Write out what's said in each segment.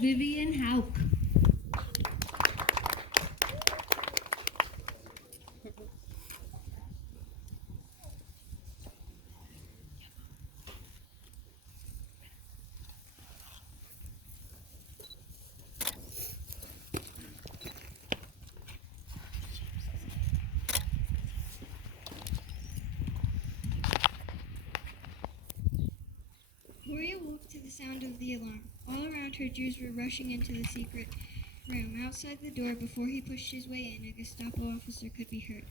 Vivian Hauk. Corey awoke to the sound of the alarm. All around her, Jews were rushing into the secret room. Outside the door, before he pushed his way in, a Gestapo officer could be heard.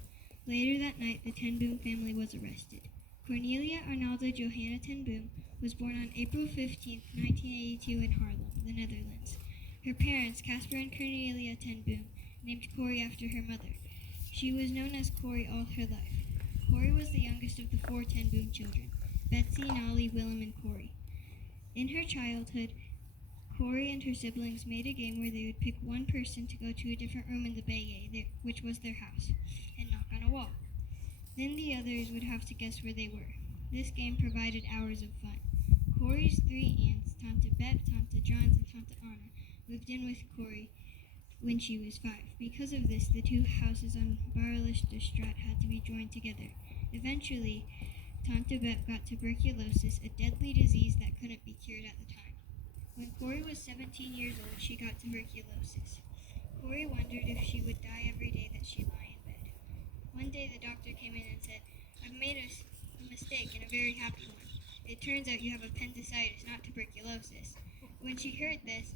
Later that night, the Ten Boom family was arrested. Cornelia Arnalda Johanna Ten Boom was born on April 15, 1982 in Haarlem, the Netherlands. Her parents, Casper and Cornelia Ten Boom, named Corey after her mother. She was known as Corey all her life. Corey was the youngest of the 4 Ten Boom children, Betsy, Nolly, Willem, and Corey. In her childhood, Corey and her siblings made a game where they would pick one person to go to a different room in the Baye, which was their house, and knock on a wall. Then the others would have to guess where they were. This game provided hours of fun. Corey's 3 aunts, Tante Bet, Tante Johns, and Tante Anna, moved in with Corey when she was 5. Because of this, the 2 houses on Barlichterstraat had to be joined together. Eventually, Tante Bet got tuberculosis, a deadly disease that couldn't be cured at the time. When Corey was 17 years old, she got tuberculosis. Corey wondered if she would die every day that she lay in bed. One day the doctor came in and said, "I've made a mistake, and a very happy one. It turns out you have appendicitis, not tuberculosis." When she heard this,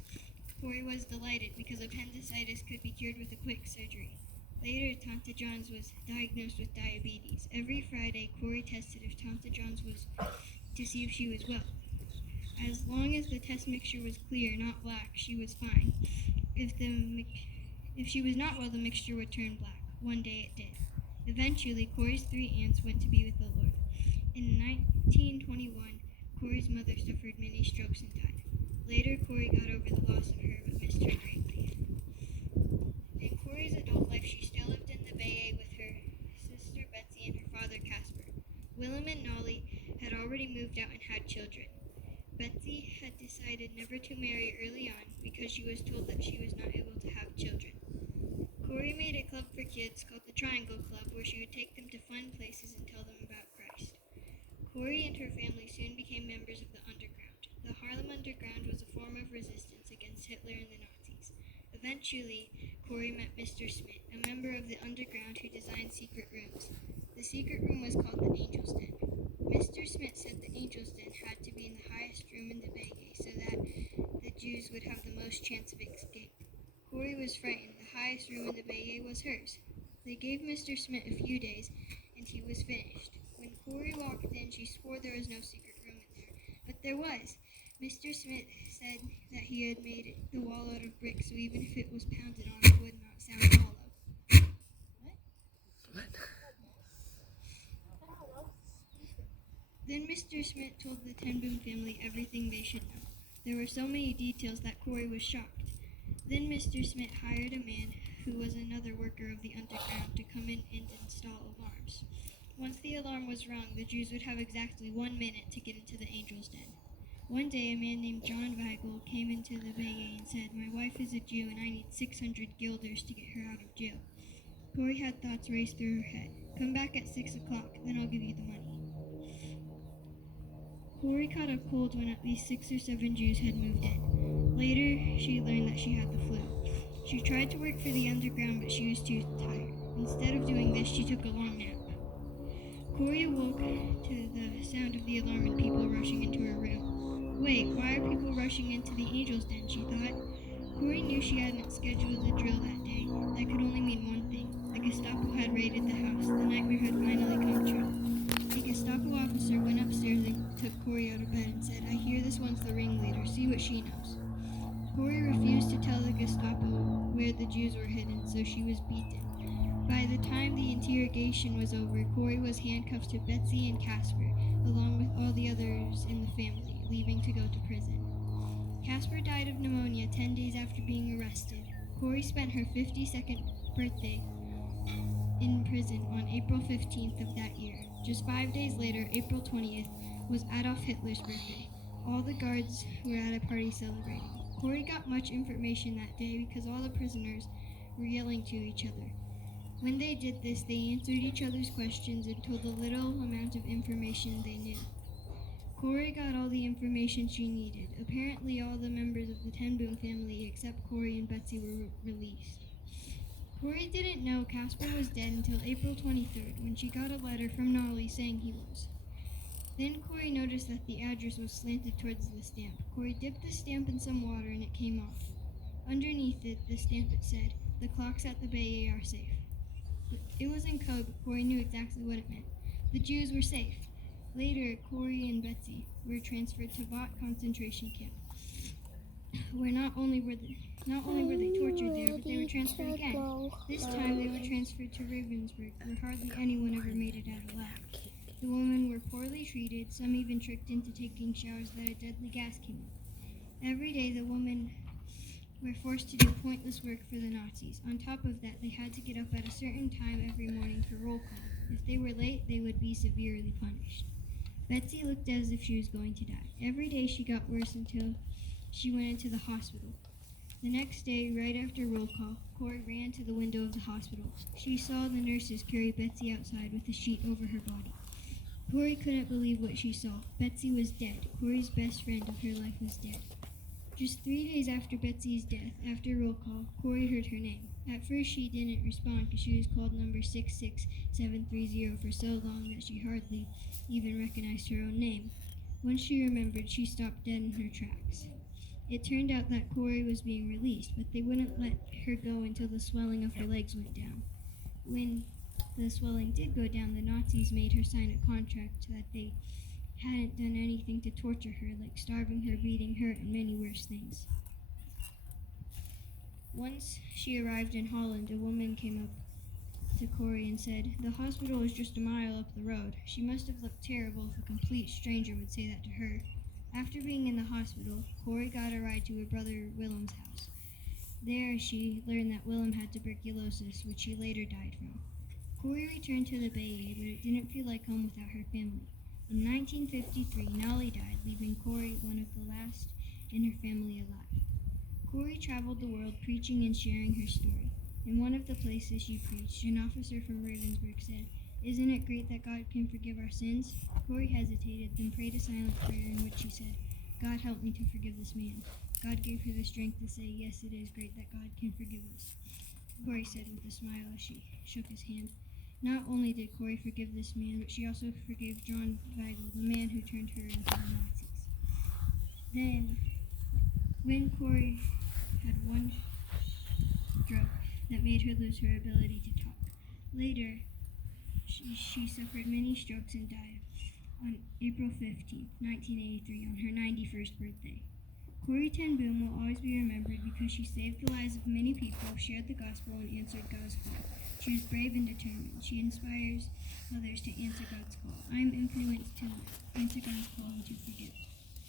Corey was delighted because appendicitis could be cured with a quick surgery. Later, Tante Johns was diagnosed with diabetes. Every Friday, Corey tested if Tante Johns was to see if she was well. As long as the test mixture was clear, not black, she was fine. If she was not well, the mixture would turn black. One day it did. Eventually, Corey's 3 aunts went to be with the Lord. In 1921, Corey's mother suffered many strokes and died. Later, Corey got over the loss of her, but missed her greatly. In Corey's adult life, she still lived in the Baye with her sister Betsy and her father Casper. Willem and Nolly had already moved out and had children. Betsy had decided never to marry early on because she was told that she was not able to have children. Corey made a club for kids called the Triangle Club, where she would take them to fun places and tell them about Christ. Corey and her family soon became members of the Underground. The Harlem Underground was a form of resistance against Hitler and the Nazis. Eventually, Corey met Mr. Smith, a member of the Underground who designed secret rooms. The secret room was called the Angel's Den. Mr. Smith said the Angel's Den had to be in the highest room in the Baye so that the Jews would have the most chance of escape. Corey was frightened. The highest room in the Baye was hers. They gave Mr. Smith a few days, and he was finished. When Corey walked in, she swore there was no secret room in there, but there was. Mr. Smith said that he had made the wall out of bricks, so even if it was pounded on, it would not sound hollow. What? Then Mr. Smith told the Ten Boom family everything they should know. There were so many details that Corey was shocked. Then Mr. Smith hired a man who was another worker of the Underground to come in and install alarms. Once the alarm was rung, the Jews would have exactly 1 minute to get into the Angel's Den. One day, a man named John Weigel came into the Baye and said, "My wife is a Jew and I need 600 guilders to get her out of jail." Corey had thoughts race through her head. "Come back at 6 o'clock, then I'll give you the money." Corey caught a cold when at least 6 or 7 Jews had moved in. Later, she learned that she had the flu. She tried to work for the Underground, but she was too tired. Instead of doing this, she took a long nap. Corey awoke to the sound of the alarm and people rushing into her room. "Wait, why are people rushing into the Angel's Den?" she thought. Corey knew she hadn't scheduled a drill that day. That could only mean one thing. The Gestapo had raided the house. The nightmare had finally come true. A Gestapo officer went upstairs and took Corey out of bed and said, "I hear this one's the ringleader. See what she knows." Corey refused to tell the Gestapo where the Jews were hidden, so she was beaten. By the time the interrogation was over, Corey was handcuffed to Betsy and Casper, along with all the others in the family, leaving to go to prison. Casper died of pneumonia 10 days after being arrested. Corey spent her 52nd birthday in prison on April 15th of that year. Just 5 days later, April 20th, was Adolf Hitler's birthday. All the guards were at a party celebrating. Corey got much information that day because all the prisoners were yelling to each other. When they did this, they answered each other's questions and told the little amount of information they knew. Corey got all the information she needed. Apparently, all the members of the Ten Boom family except Corey and Betsy were released. Corey didn't know Casper was dead until April 23rd, when she got a letter from Nolly saying he was. Then Corey noticed that the address was slanted towards the stamp. Corey dipped the stamp in some water and it came off. Underneath it, the stamp said, "The clocks at the Bay are safe." It was in code, but Corey knew exactly what it meant. The Jews were safe. Later, Corey and Betsy were transferred to Vought concentration camp, where not only were they tortured there, but they were transferred again. This time, they were transferred to Ravensbrück, where hardly anyone ever made it out alive. The women were poorly treated, some even tricked into taking showers that a deadly gas came out. Every day, the women were forced to do pointless work for the Nazis. On top of that, they had to get up at a certain time every morning for roll call. If they were late, they would be severely punished. Betsy looked as if she was going to die. Every day she got worse until she went into the hospital. The next day, right after roll call, Corey ran to the window of the hospital. She saw the nurses carry Betsy outside with a sheet over her body. Corey couldn't believe what she saw. Betsy was dead. Corey's best friend of her life was dead. Just 3 days after Betsy's death, after roll call, Corey heard her name. At first she didn't respond because she was called number 66730 for so long that she hardly even recognized her own name. Once she remembered, she stopped dead in her tracks. It turned out that Corey was being released, but they wouldn't let her go until the swelling of her legs went down. When the swelling did go down, the Nazis made her sign a contract that they hadn't done anything to torture her, like starving her, beating her, and many worse things. Once she arrived in Holland, a woman came up to Corey and said, "The hospital is just a mile up the road." She must have looked terrible if a complete stranger would say that to her. After being in the hospital, Corey got a ride to her brother Willem's house. There she learned that Willem had tuberculosis, which she later died from. Corey returned to the Bay, but it didn't feel like home without her family. In 1953, Nolly died, leaving Corey one of the last in her family alive. Corey traveled the world preaching and sharing her story. In one of the places she preached, an officer from Ravensbrück said, "Isn't it great that God can forgive our sins?" Corey hesitated, then prayed a silent prayer in which she said, "God help me to forgive this man." God gave her the strength to say, "Yes, it is great that God can forgive us." Corey said with a smile as she shook his hand. Not only did Corey forgive this man, but she also forgave John Weigel, the man who turned her into the Nazis. Then, when Corey had one stroke that made her lose her ability to talk. Later, she suffered many strokes and died on April 15, 1983, on her 91st birthday. Corrie ten Boom will always be remembered because she saved the lives of many people, shared the gospel, and answered God's call. She was brave and determined. She inspires others to answer God's call. I am influenced to answer God's call and to forgive.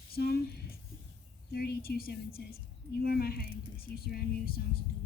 Psalm 32:7 says, "You are my hiding place. You surround me with songs of deliverance."